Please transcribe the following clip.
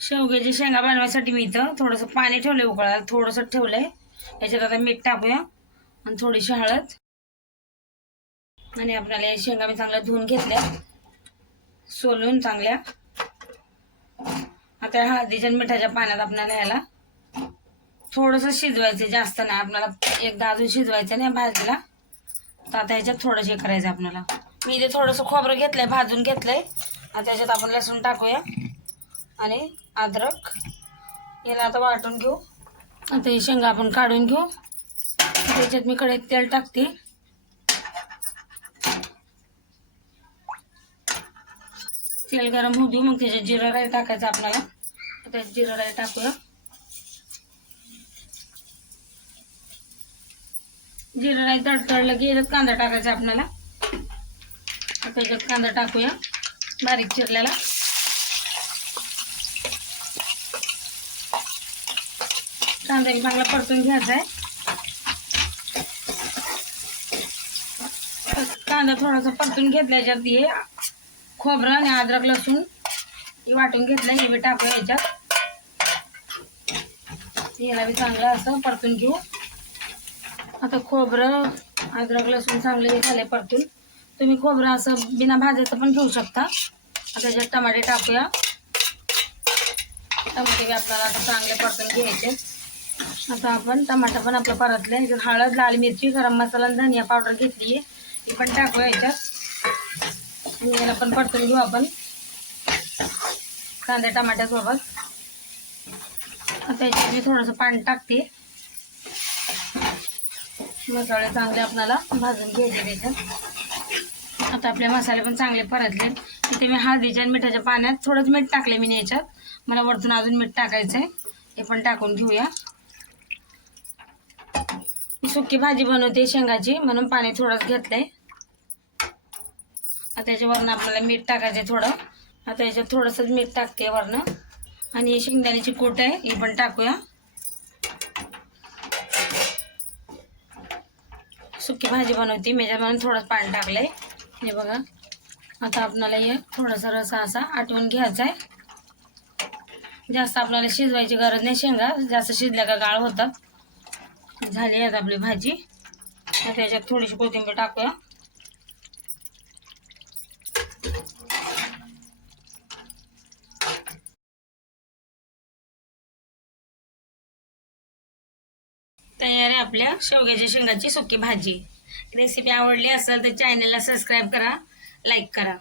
शेवग्याची शेंगा बनवायसाठी मी इथं थोडंसं पाणी ठेवलंय उकळायला थोडंसं ठेवलंय. याच्यात आता मीठ टाकूया आणि थोडीशी हळद. आणि आपल्याला या शेंगा मी चांगल्या धुवून घेतल्या. सोलून चांगल्या. आता हळदीच्या मिठाच्या पाण्यात आपल्याला ह्याला थोडंसं शिजवायचं जास्त नाही. आपल्याला एकदा अजून शिजवायचं नाही भाजीला तर आता ह्याच्यात थोडंसं हे करायचं आपल्याला. मी इथे थोडंसं खोबरं घेतलंय भाजून घेतलंय. आता त्याच्यात आपण लसूण टाकूया. आणि अद्रक. याला आता वाटून घेऊ. आता हे शेंगा आपण काढून घेऊ. त्याच्यात मी कढईत तेल टाकते. तेल गरम होऊ देऊ. मग त्याच्यात जिरा राई टाकायचं आपल्याला. आता जिरा राई टाकूया. जिरा राई तडतडलं की याच्यात कांदा टाकायचा आपल्याला. आता त्याच्यात कांदा टाकूया. बारीक चिरलेला. कांदा बी चांगला परतून घ्यायचा आहे. कांदा थोडासा परतून घेतला याच्यात हे खोबरं आणि अद्रक लसूण हे वाटून घेतलं हे बी टाकूया याच्यात. याला बी चांगलं असं परतून घेऊ. आता खोबरं अद्रक लसूण चांगलं हे झाले परतून. तुम्ही खोबरं असं बिना भाजायचं पण घेऊ शकता. आता त्याच्यात टमाटे टाकूया. टमाटे बी आपल्याला आता चांगले परतून घ्यायचे. आता आपण टमाटा पण आपलं परतलं याच्यात हळद लाल मिरची गरम मसाला आणि धनिया पावडर घेतली आहे ती पण टाकूया याच्यात. आणि याला पण परतून घेऊ आपण. कांद्या टमाट्यासोबत आता याच्यात मी थोडंसं पाणी टाकते. मसाले चांगले आपल्याला भाजून घ्यायचे त्याच्यात आता आपले मसाले पण चांगले परतले. इथे मी हळदीच्या आणि मिठाच्या पाण्यात थोडंच मीठ टाकले मी याच्यात. मला वरतून अजून मीठ टाकायचं आहे हे पण टाकून घेऊया. मी सुकी भाजी बनवते शेंगाची म्हणून पाणी थोडंच घेतलंय. आता याच्यावरनं आपल्याला मीठ टाकायचं थोडं. आता याच्यात थोडंसं मीठ टाकते वरनं. आणि शेंगदाण्याची कूट आहे ही पण टाकूया. सुकी भाजी बनवते मी म्हणून थोडंच पाणी टाकलंय. हे बघा. आता आपल्याला हे थोडासा रसा असा आटवून घ्यायचा आहे. जास्त आपल्याला शिजवायची गरज नाही शेंगा जास्त शिजल्या का गाळ होतात. झाली आज आपली भाजी. तर त्याच्यात थोडीशी कोथिंबीर टाकूया. तयार आहे आपल्या शेवग्याच्या शेंगाची सुकी भाजी. रेसिपी आवडली असेल तर चॅनलला सबस्क्राईब करा लाईक करा.